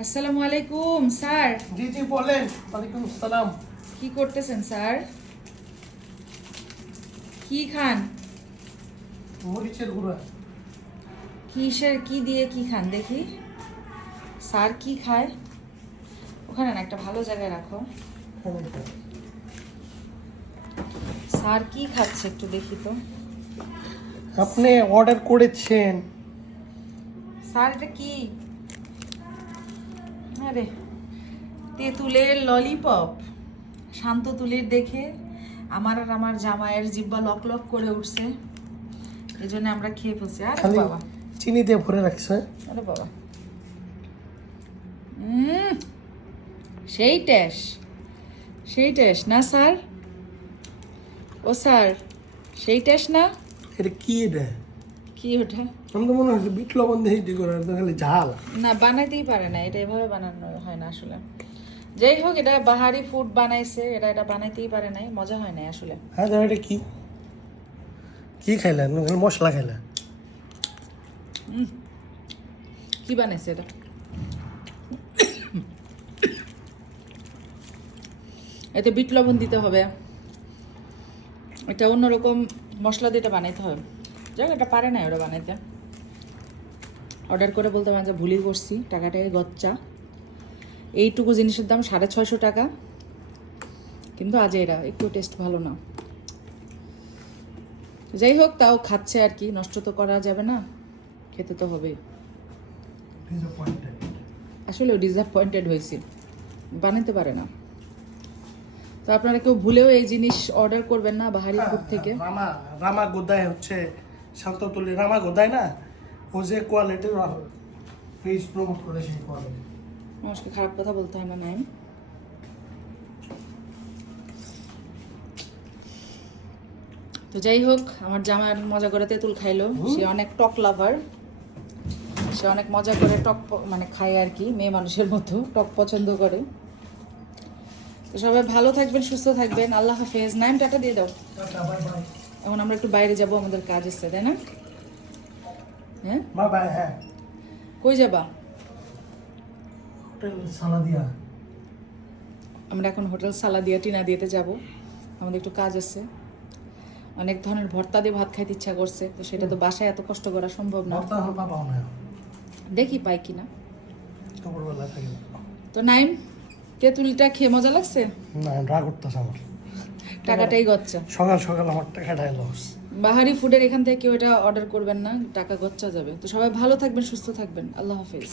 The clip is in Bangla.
আসসালামু আলাইকুম স্যার। জি জি বলেন। ওয়ালাইকুম আসসালাম। কি করতেছেন স্যার? কি খান? মরিচের গুঁড়া। কিসের কি দিয়ে কি খান দেখি? স্যার কি খায়? ওখানে না একটা ভালো জায়গায় রাখো। স্যার কি খাচ্ছে একটু দেখি তো। আপনি অর্ডার করেছেন। স্যার এটা কি? আরে তেঁতুলের ললিপপ। শান্ত তুলির দেখে আমার আর আমার জামাইয়ের জিব্বা লক লক করে উঠছে, এই জন্য আমরা খেয়ে ফেলছি। আরে খালি বাবা, চিনি দিয়ে ভরে রাখছে। আরে বাবা, সেই ট্যাস, সেই ট্যাস না স্যার? ও স্যার, সেই ট্যাস না? এটা কি এটা? কি ওঠা? আমি তো মনে হচ্ছে বিট লবণ দিয়ে হিটি করে আর তো খালি ঝাল। না, বানাইতেই পারে না, এটা এভাবে বানানো হয় না আসলে। যাই হোক, এটা বাহারি ফুড বানাইছে, এটা বানাইতেই পারে নাই, মজা হয় নাই আসলে। হ্যাঁ দাদা, এটা কি কি খাইলেন? খালি মশলা খাইলেন? কি বানাইছে এটা? এতে বিট লবণ দিতে হবে, এটা অন্যরকম মশলা দিয়ে এটা বানাইতে হবে। যাই হোক, এটা পারে না ওরা বানাইতে। অর্ডার করে বলতে পারেন ভুলই করছি, টাকাটাই গচ্চা। এইটুকু জিনিসের দাম 650 টাকা, কিন্তু আজ এরা একটু টেস্ট ভালো না। যাই হোক, তাও খাচ্ছে আর কি, নষ্ট তো করা যাবে না, খেতে তো হবেই। আসলে ডিসঅ্যাপয়েন্টেড হয়েছি, বানাতে পারে না। তো আপনারা কেউ ভুলেও এই জিনিস অর্ডার করবেন না বাহারি ফুড থেকে। রামা গোদায় হচ্ছে শান্ততুলি রামা গোদায় না, ও যে কোয়ালিটির পেজ প্রমোট করে সেই কোয়ালিটি। মানুষকে খারাপ কথা বলতে হয় না, নাই। তো যাই হোক, আমার জামাই মজা করে তেঁতুল খাইলো। সে অনেক টক লাভার, সে অনেক মজা করে টক মানে খায় আর কি, মেয়ে মানুষের মতো টক পছন্দ করে। তো সবাই ভালো থাকবেন, সুস্থ থাকবেন, আল্লাহ হাফেজ। নাইম টাটা দিয়ে দাও। এখন আমরা একটু বাইরে যাব, আমাদের কাজ আছে, তাই না? হ্যাঁ বাই বাই। হ্যাঁ, কই যাবা? হোটেল সালাদিয়া। আমরা এখন হোটেল সালাদিয়া টিনা দিয়েতে যাব, আমাদের একটু কাজ আছে। অনেক ধরনের ভর্তা দিয়ে ভাত খাইতে ইচ্ছা করছে, তো সেটা তো বাসায় এত কষ্ট করা সম্ভব না। ভর্তা হল পাও না, দেখি পাই কিনা। দুপুরবেলা থাকে। তো নাইম, তেঁতুলটা খেয়ে মজা লাগছে? না, রাগ উঠতেছে আমার। টাকাটাই গচ্চা। সকাল সকাল আমার টাকাটাই লস। বাহারি ফুডের এখান থেকে কেউ এটা অর্ডার করবেন না, টাকা গচ্চা যাবে। তো সবাই ভালো থাকবেন, সুস্থ থাকবেন, আল্লাহ হাফেজ।